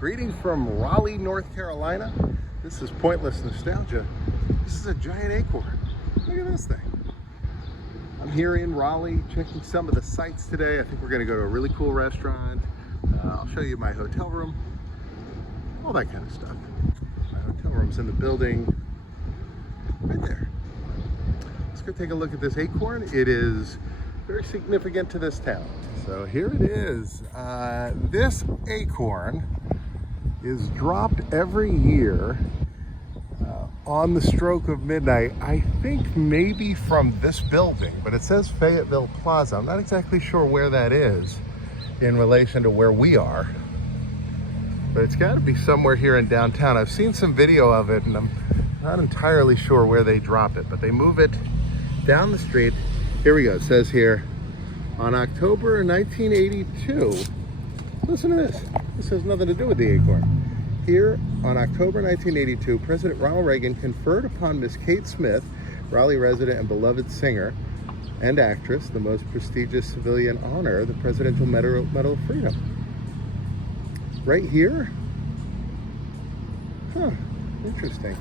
Greetings from Raleigh, North Carolina. This is Pointless Nostalgia. This is a giant acorn. Look at this thing. I'm here in Raleigh checking some of the sights today. I think we're going to go to a really cool restaurant. I'll show you my hotel room, all that kind of stuff. My hotel room's in the building right there. Let's go take a look at this acorn. It is very significant to this town. So here it is. This acorn is dropped every year on the stroke of midnight. I think maybe from this building, but it says Fayetteville Plaza. I'm not exactly sure where that is in relation to where we are, but it's got to be somewhere here in downtown. I've seen some video of it and I'm not entirely sure where they drop it, but they move it down the street. Here we go. It says here, on October 1982, listen to this. This has nothing to do with the acorn. Here on October 1982, President Ronald Reagan conferred upon Miss Kate Smith, Raleigh resident and beloved singer and actress, the most prestigious civilian honor, the Presidential Medal of Freedom. Right here? Huh, interesting.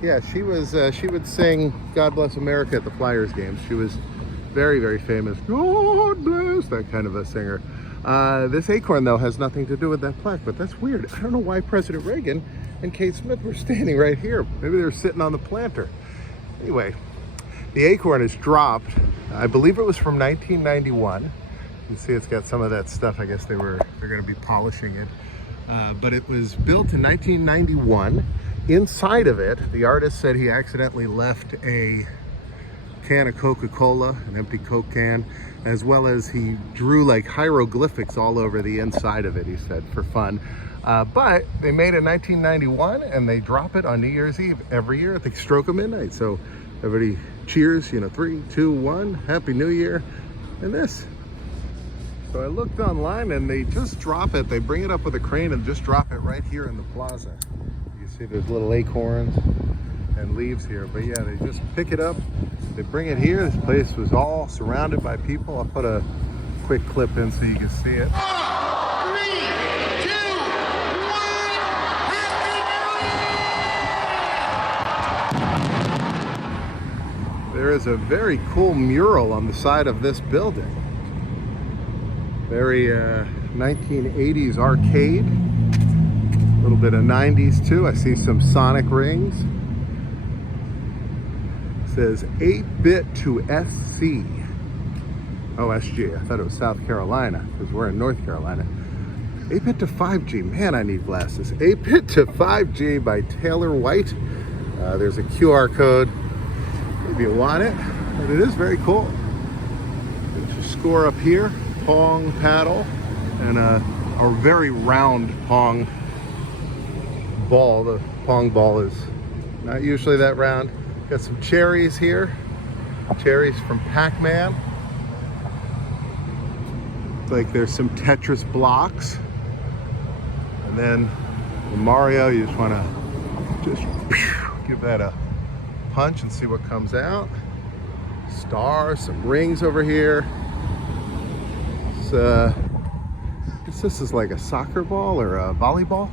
Yeah, she would sing God Bless America at the Flyers games. She was very, very famous. God bless, that kind of a singer. This acorn, though, has nothing to do with that plaque, but that's weird. I don't know why President Reagan and Kate Smith were standing right here. Maybe they were sitting on the planter. Anyway, the acorn is dropped. I believe it was from 1991. You can see it's got some of that stuff. I guess they're going to be polishing it. But it was built in 1991. Inside of it, the artist said he accidentally left a can of Coca-Cola, an empty Coke can, as well as he drew like hieroglyphics all over the inside of it, he said, for fun. But they made it in 1991 and they drop it on New Year's Eve every year at the stroke of midnight. So everybody cheers, 3, 2, 1, Happy New Year, and this. So I looked online and they just drop it. They bring it up with a crane and just drop it right here in the plaza. You see there's little acorns and leaves here, but yeah, they just pick it up, they bring it here. This place was all surrounded by people. I'll put a quick clip in so you can see it. 3, 2, 1, Happy New Year! There is a very cool mural on the side of this building. Very 1980s arcade, a little bit of 90s too. I see some Sonic rings. It says 8-bit to SC. Oh, SG. I thought it was South Carolina because we're in North Carolina. 8-bit to 5G. Man, I need glasses. 8-bit to 5G by Taylor White. There's a QR code if you want it, but it is very cool. There's your score up here. Pong paddle and a very round pong ball. The pong ball is not usually that round. Got some cherries here. Cherries from Pac-Man. Looks like there's some Tetris blocks. And then the Mario, you just want to just give that a punch and see what comes out. Stars, some rings over here. I guess this is like a soccer ball or a volleyball.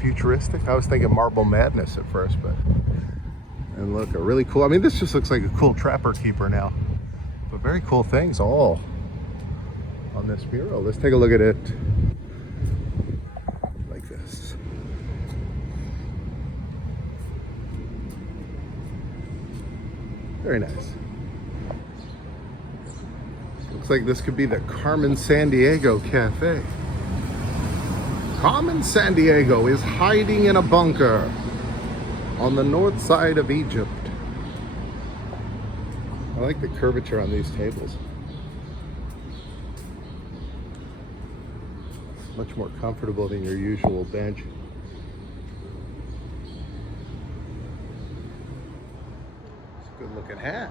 Futuristic. I was thinking Marble Madness at first, but and look, a really cool. I mean, this just looks like a cool trapper keeper now. But very cool things all on this mural. Let's take a look at it like this. Very nice. Looks like this could be the Carmen Sandiego Cafe. Carmen Sandiego is hiding in a bunker on the north side of Egypt. I like the curvature on these tables. Much more comfortable than your usual bench. It's a good looking hat.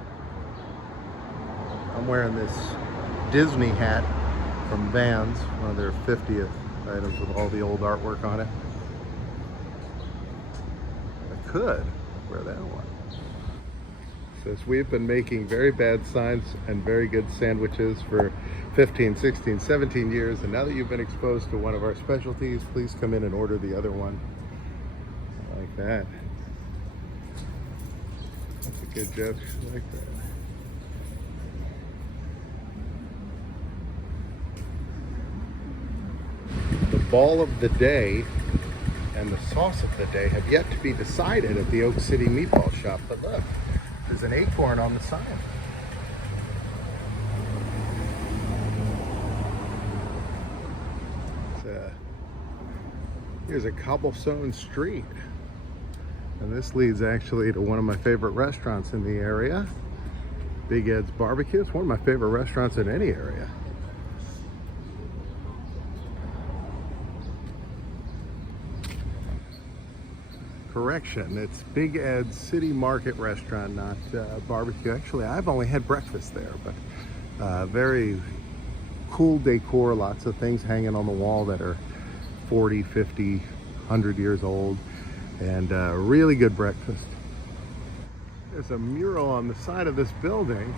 I'm wearing this Disney hat from Vans, one of their 50th items with all the old artwork on it. I could wear that one. says, we've been making very bad signs and very good sandwiches for 15, 16, 17 years. And now that you've been exposed to one of our specialties, please come in and order the other one. I like that. That's a good joke. I like that. The ball of the day and the sauce of the day have yet to be decided at the Oak City Meatball Shop. But look, there's an Acorn on the sign. Here's a cobblestone street. And this leads actually to one of my favorite restaurants in the area, Big Ed's Barbecue. It's one of my favorite restaurants in any area. Correction, it's Big Ed's City Market Restaurant, not barbecue. Actually, I've only had breakfast there, but very cool decor, lots of things hanging on the wall that are 40, 50, 100 years old, and really good breakfast. There's a mural on the side of this building.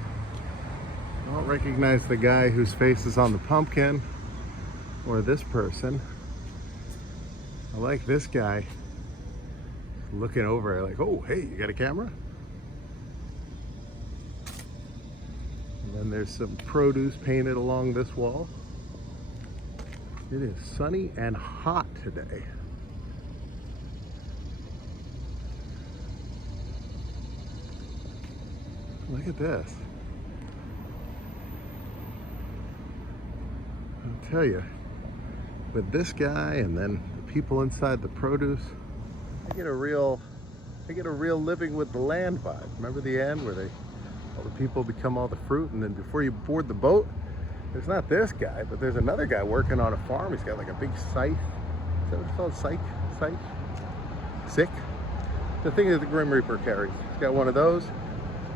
I don't recognize the guy whose face is on the pumpkin or this person. I like this guy looking over like, oh, hey, you got a camera? And then there's some produce painted along this wall. It is sunny and hot today. Look at this. I'll tell you, with this guy and then the people inside the produce, I get a real living with the land vibe. Remember the end where all the people become all the fruit, and then before you board the boat, there's not this guy, but there's another guy working on a farm. He's got like a big scythe. Is that what it's called? Scythe? Sick? The thing that the Grim Reaper carries. He's got one of those,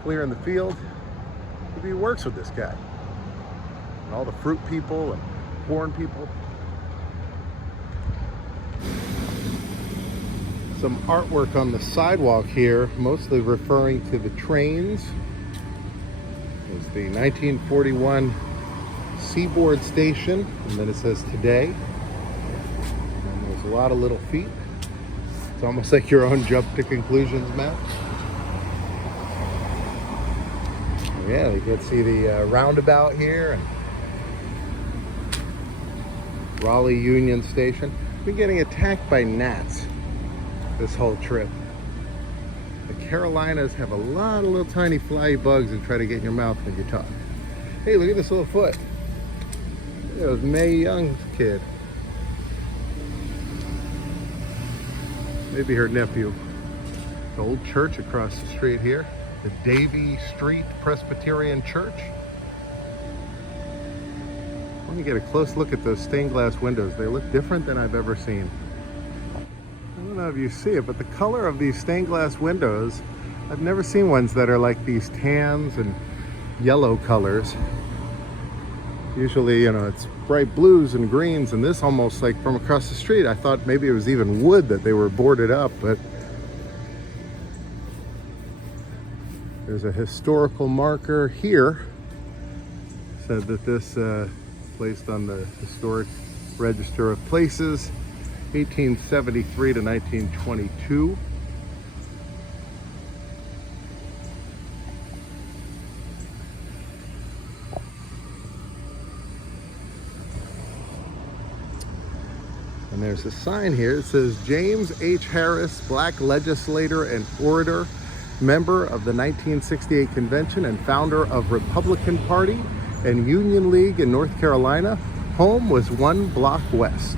clearing the field. Maybe he works with this guy. And all the fruit people and corn people. Some artwork on the sidewalk here, mostly referring to the trains. It's the 1941 Seaboard Station, and then it says today. And there's a lot of little feet. It's almost like your own jump to conclusions map. Yeah, you can see the roundabout here and Raleigh Union Station. Been getting attacked by gnats this whole trip. The Carolinas have a lot of little tiny flyy bugs that try to get in your mouth when you talk. Hey, look at this little foot. It was Mae Young's kid. Maybe her nephew. The old church across the street here. The Davie Street Presbyterian Church. Let me get a close look at those stained glass windows. They look different than I've ever seen. I don't know if you see it, but the color of these stained glass windows, I've never seen ones that are like these tans and yellow colors. Usually, you know, it's bright blues and greens, and this almost like from across the street. I thought maybe it was even wood that they were boarded up, but there's a historical marker here. Said that this placed on the Historic Register of Places, 1873 to 1922. And there's a sign here. It says, James H. Harris, black legislator and orator, member of the 1968 convention and founder of Republican Party and Union League in North Carolina. Home was 1 block west.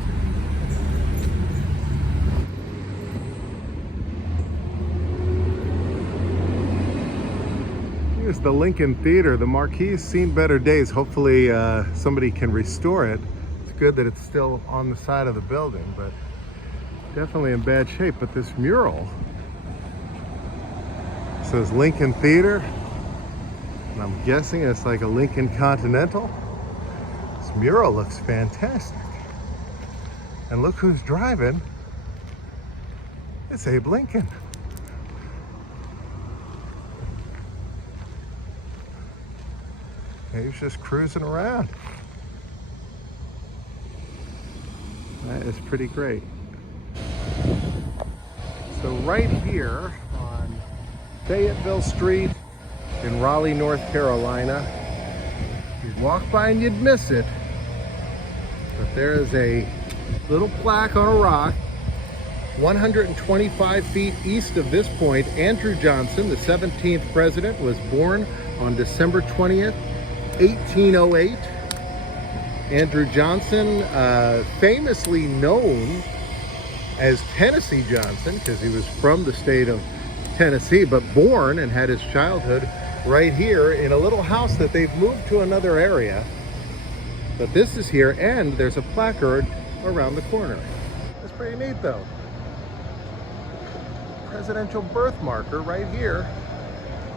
Here's the Lincoln Theater. The marquee's seen better days. Hopefully somebody can restore it. Good that it's still on the side of the building, but definitely in bad shape. But this mural says Lincoln Theater, and I'm guessing it's like a Lincoln Continental. This mural looks fantastic. And look who's driving. It's Abe Lincoln. He was just cruising around. That is pretty great. So right here on Fayetteville Street in Raleigh, North Carolina, you'd walk by and you'd miss it, but there is a little plaque on a rock 125 feet east of this point. Andrew Johnson, the 17th president, was born on December 20th, 1808. Andrew Johnson, famously known as Tennessee Johnson, because he was from the state of Tennessee, but born and had his childhood right here in a little house that they've moved to another area. But this is here, and there's a placard around the corner. That's pretty neat, though. Presidential birth marker right here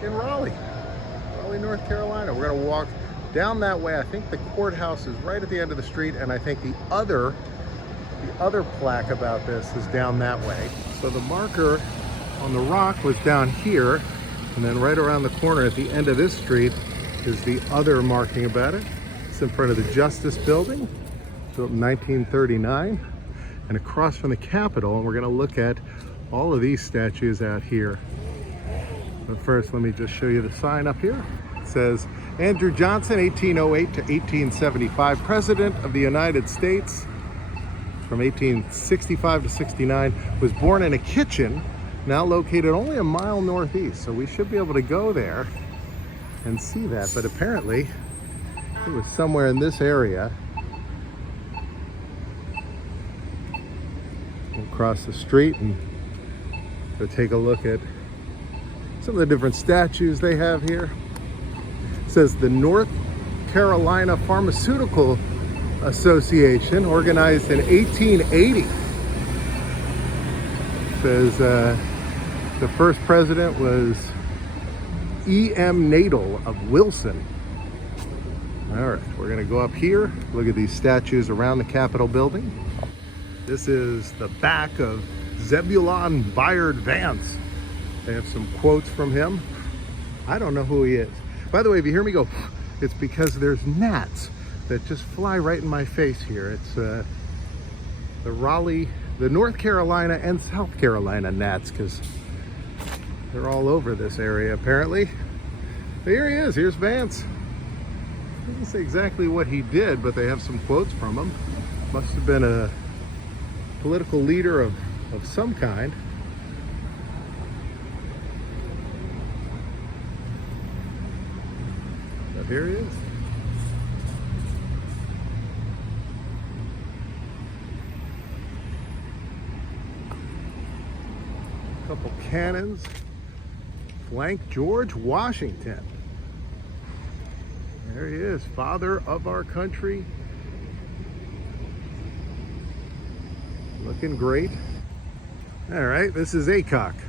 in Raleigh, North Carolina. We're going to walk down that way. I think the courthouse is right at the end of the street, and I think the other plaque about this is down that way. So the marker on the rock was down here, and then right around the corner at the end of this street is the other marking about it. It's in front of the Justice Building, built in 1939, and across from the Capitol. And we're going to look at all of these statues out here. But first, let me just show you the sign up here. It says, Andrew Johnson, 1808 to 1875, President of the United States. From 1865 to 69, was born in a kitchen now located only a mile northeast. So we should be able to go there and see that. But apparently, it was somewhere in this area. We'll cross the street and go take a look at some of the different statues they have here. It says the North Carolina Pharmaceutical Association, organized in 1880. It says the first president was E.M. Nadel of Wilson. All right, we're gonna go up here, look at these statues around the Capitol building. This is the back of Zebulon Bayard Vance. They have some quotes from him. I don't know who he is. By the way, if you hear me go, it's because there's gnats that just fly right in my face here. It's the Raleigh, the North Carolina and South Carolina gnats, because they're all over this area apparently. But here he is, here's Vance. I didn't say exactly what he did, but they have some quotes from him. Must have been a political leader of some kind. But here he is. A couple cannons flank George Washington. There he is, father of our country. Looking great. All right, this is ACOC. It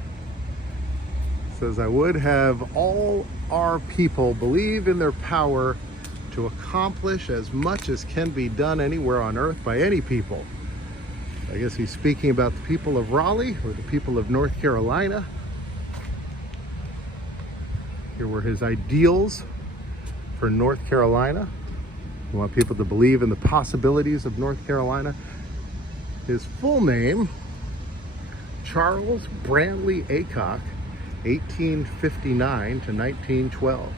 says, I would have all our people believe in their power to accomplish as much as can be done anywhere on earth by any people. I guess he's speaking about the people of Raleigh or the people of North Carolina. Here were his ideals for North Carolina. We want people to believe in the possibilities of North Carolina. His full name, Charles Brandley Aycock, 1859 to 1912.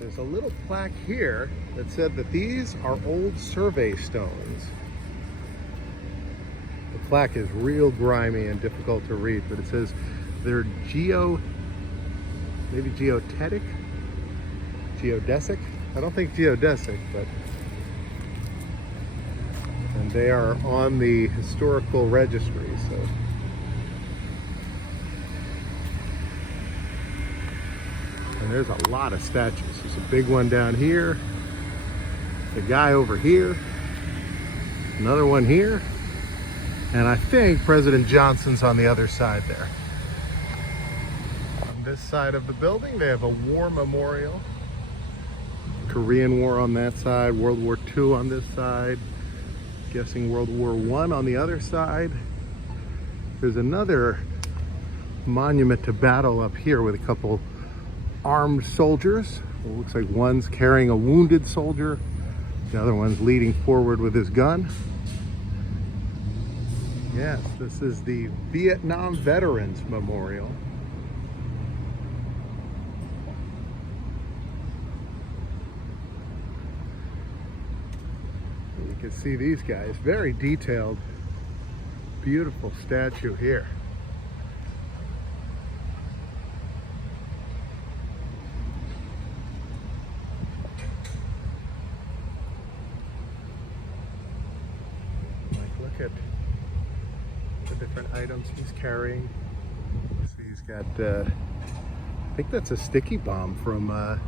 There's a little plaque here that said that these are old survey stones. The plaque is real grimy and difficult to read, but it says they're maybe geodetic? Geodesic? I don't think geodesic, but... And they are on the historical registry, so... And there's a lot of statues. There's a big one down here, the guy over here, another one here, and I think President Johnson's on the other side there. On this side of the building, they have a war memorial. Korean War on that side, World War II on this side, guessing World War I on the other side. There's another monument to battle up here with a couple armed soldiers. It looks like one's carrying a wounded soldier, the other one's leading forward with his gun. Yes, this is the Vietnam Veterans Memorial. You can see these guys, very detailed, beautiful statue here. Look at the different items he's carrying. See, he's got, I think that's a sticky bomb from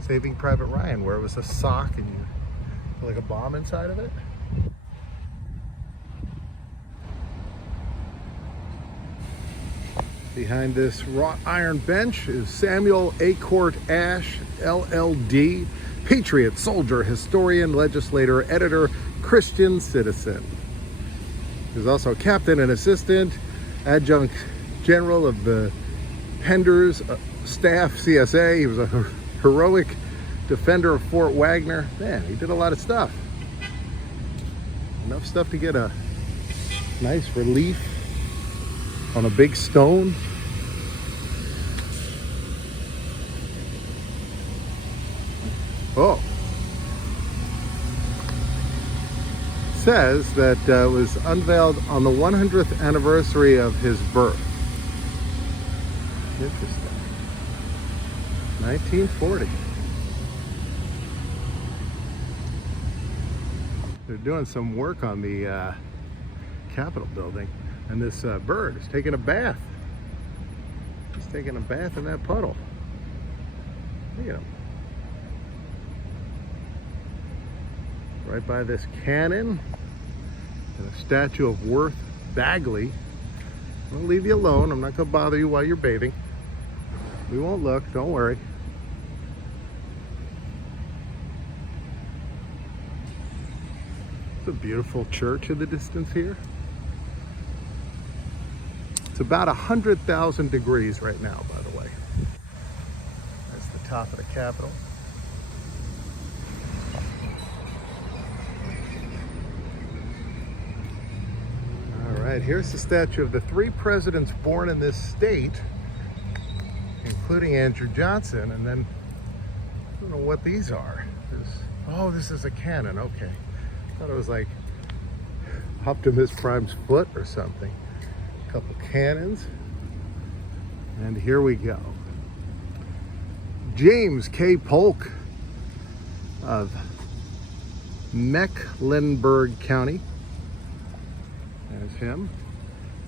Saving Private Ryan, where it was a sock and you put like a bomb inside of it. Behind this wrought iron bench is Samuel Acorn Ash, LLD, patriot, soldier, historian, legislator, editor, Christian citizen. He's also a captain and assistant, adjunct general of the Pender's staff CSA. He was a heroic defender of Fort Wagner. Man, he did a lot of stuff. Enough stuff to get a nice relief on a big stone. Oh. Says that it was unveiled on the 100th anniversary of his birth. Interesting. 1940. They're doing some work on the Capitol building, and this bird is taking a bath. He's taking a bath in that puddle. Look at him. Right by this cannon and a statue of Worth Bagley. I'll leave you alone. I'm not going to bother you while you're bathing. We won't look, don't worry. It's a beautiful church in the distance here. It's about 100,000 degrees right now, by the way. That's the top of the Capitol. All right, here's the statue of the 3 presidents born in this state, including Andrew Johnson. And then, I don't know what these are. Oh, this is a cannon, okay. I thought it was like Optimus Prime's foot or something. A couple cannons. And here we go. James K. Polk of Mecklenburg County. There's him.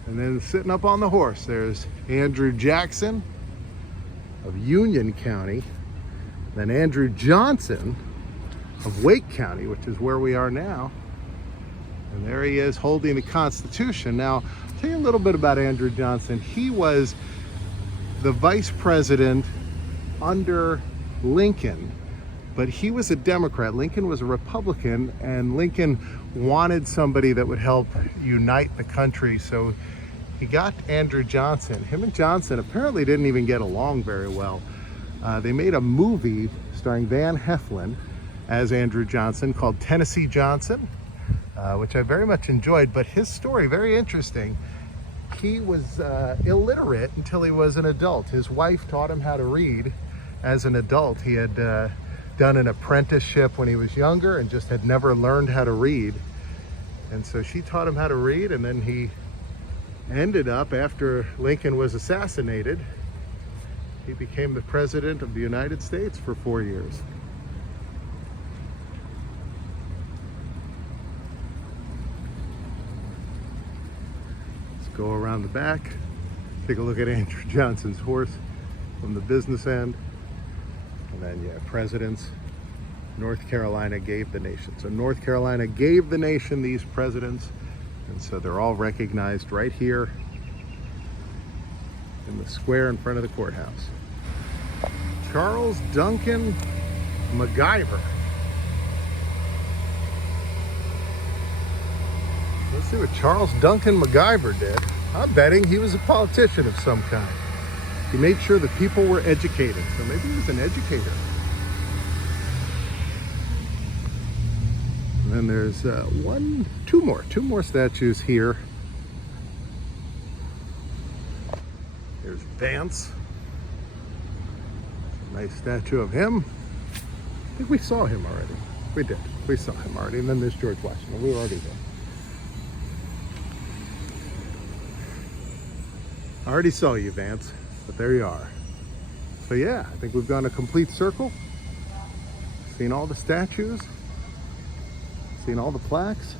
And then sitting up on the horse, there's Andrew Jackson of Union County. Then Andrew Johnson of Wake County, which is where we are now. And there he is holding the Constitution. Now, I'll tell you a little bit about Andrew Johnson. He was the vice president under Lincoln, but he was a Democrat. Lincoln was a Republican, and Lincoln wanted somebody that would help unite the country. So he got Andrew Johnson. Him and Johnson apparently didn't even get along very well. They made a movie starring Van Heflin as Andrew Johnson called Tennessee Johnson, which I very much enjoyed. But his story, very interesting. He was illiterate until he was an adult. His wife taught him how to read as an adult. He had done an apprenticeship when he was younger and just had never learned how to read. And so she taught him how to read, and then he ended up, after Lincoln was assassinated, he became the president of the United States for 4 years. Let's go around the back, take a look at Andrew Johnson's horse from the business end. And then, yeah, presidents. North Carolina gave the nation. So North Carolina gave the nation these presidents. And so they're all recognized right here in the square in front of the courthouse. Charles Duncan MacGyver. Let's see what Charles Duncan MacGyver did. I'm betting he was a politician of some kind. He made sure the people were educated, so maybe he was an educator. And then there's two more statues here. There's Vance. Nice statue of him. I think we saw him already. We did. We saw him already. And then there's George Washington. We were already there. I already saw you, Vance, but there you are. So yeah, I think we've gone a complete circle. Seen all the statues. Seen all the plaques.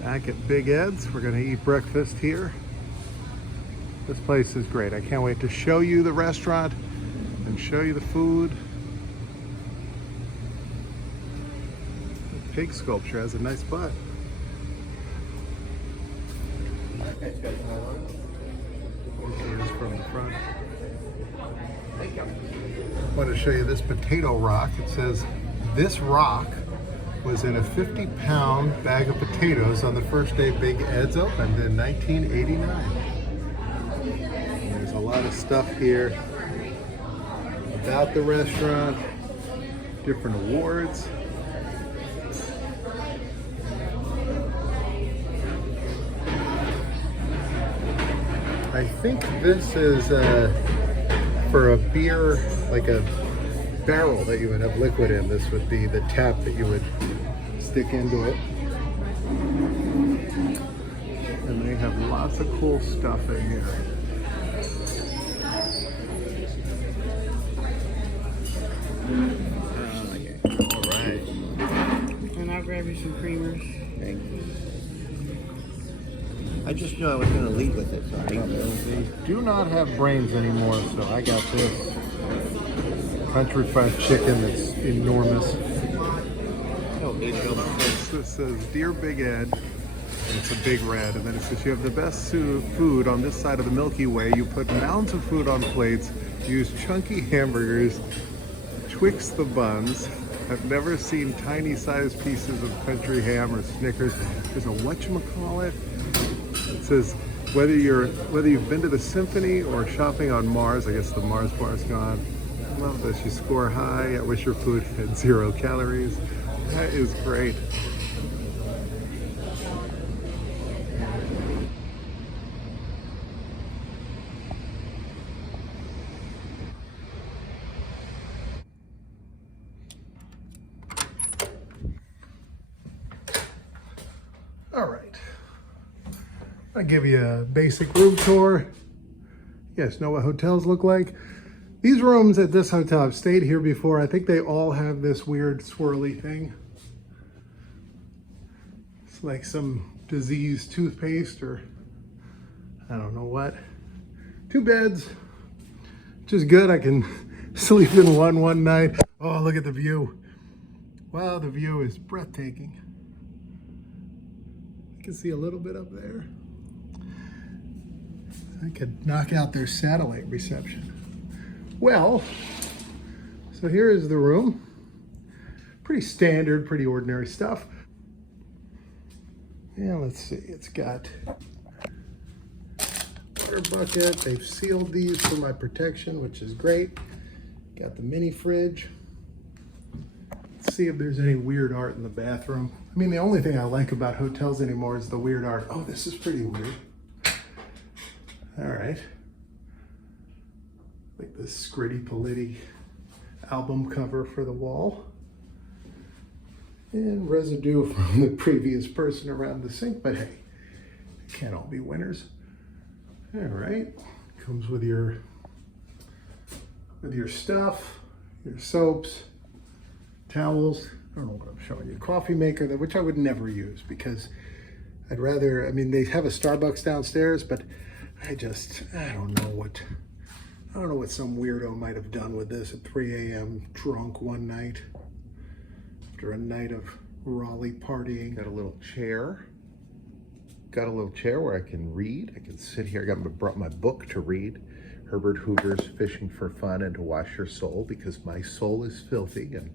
Back at Big Ed's, we're gonna eat breakfast here. This place is great. I can't wait to show you the restaurant and show you the food. The pig sculpture has a nice butt. Here she is from the front. I want to show you this potato rock. It says, this rock was in a 50-pound bag of potatoes on the first day Big Ed's opened in 1989. And there's a lot of stuff here about the restaurant, different awards. I think this is for a beer, like a barrel that you would have liquid in. This would be the tap that you would stick into it. And they have lots of cool stuff in here. All right. And I'll grab you some creamers. Thank you. I just knew I was going to lead with it, so I They do not have brains anymore, so I got this country fried chicken that's enormous. This says, Dear Big Ed, and it's a big red, and then it says, you have the best food on this side of the Milky Way. You put mounds of food on plates, use chunky hamburgers, Twix the buns. I've never seen tiny sized pieces of country ham or Snickers. There's a whatchamacallit. It says, whether you've been to the Symphony or shopping on Mars, I guess the Mars bar's gone. I love this. You score high. I wish your food had 0 calories. That is great. All right. I'll give you a basic room tour. You guys know what hotels look like. These rooms at this hotel, I've stayed here before. I think they all have this weird swirly thing. It's like some diseased toothpaste or I don't know what. 2 beds, which is good. I can sleep in one night. Oh, look at the view. Wow, the view is breathtaking. I can see a little bit up there. I could knock out their satellite reception. Well, so here is the room. Pretty standard, pretty ordinary stuff. Yeah, let's see. It's got water bucket. They've sealed these for my protection, which is great. Got the mini fridge. Let's see if there's any weird art in the bathroom. I mean, the only thing I like about hotels anymore is the weird art. Oh, this is pretty weird. All right. Like this Scritti Politti album cover for the wall. And residue from the previous person around the sink, but hey, it can't all be winners. All right, comes with your stuff, your soaps, towels. I don't know what I'm showing you. Coffee maker, which I would never use because I'd rather, I mean, they have a Starbucks downstairs, but I don't know what some weirdo might have done with this at 3 a.m. drunk one night after a night of Raleigh partying. Got a little chair. Got a little chair where I can read. I can sit here. I brought my book to read. Herbert Hoover's Fishing for Fun and to Wash Your Soul, because my soul is filthy and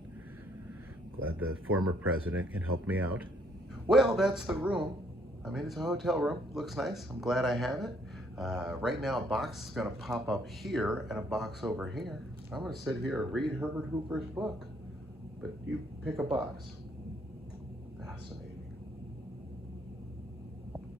Glad the former president can help me out. Well, that's the room. I mean, it's a hotel room. Looks nice. I'm glad I have it. Right now, a box is going to pop up here and a box over here. I'm going to sit here and read Herbert Hoover's book. But you pick a box. Fascinating.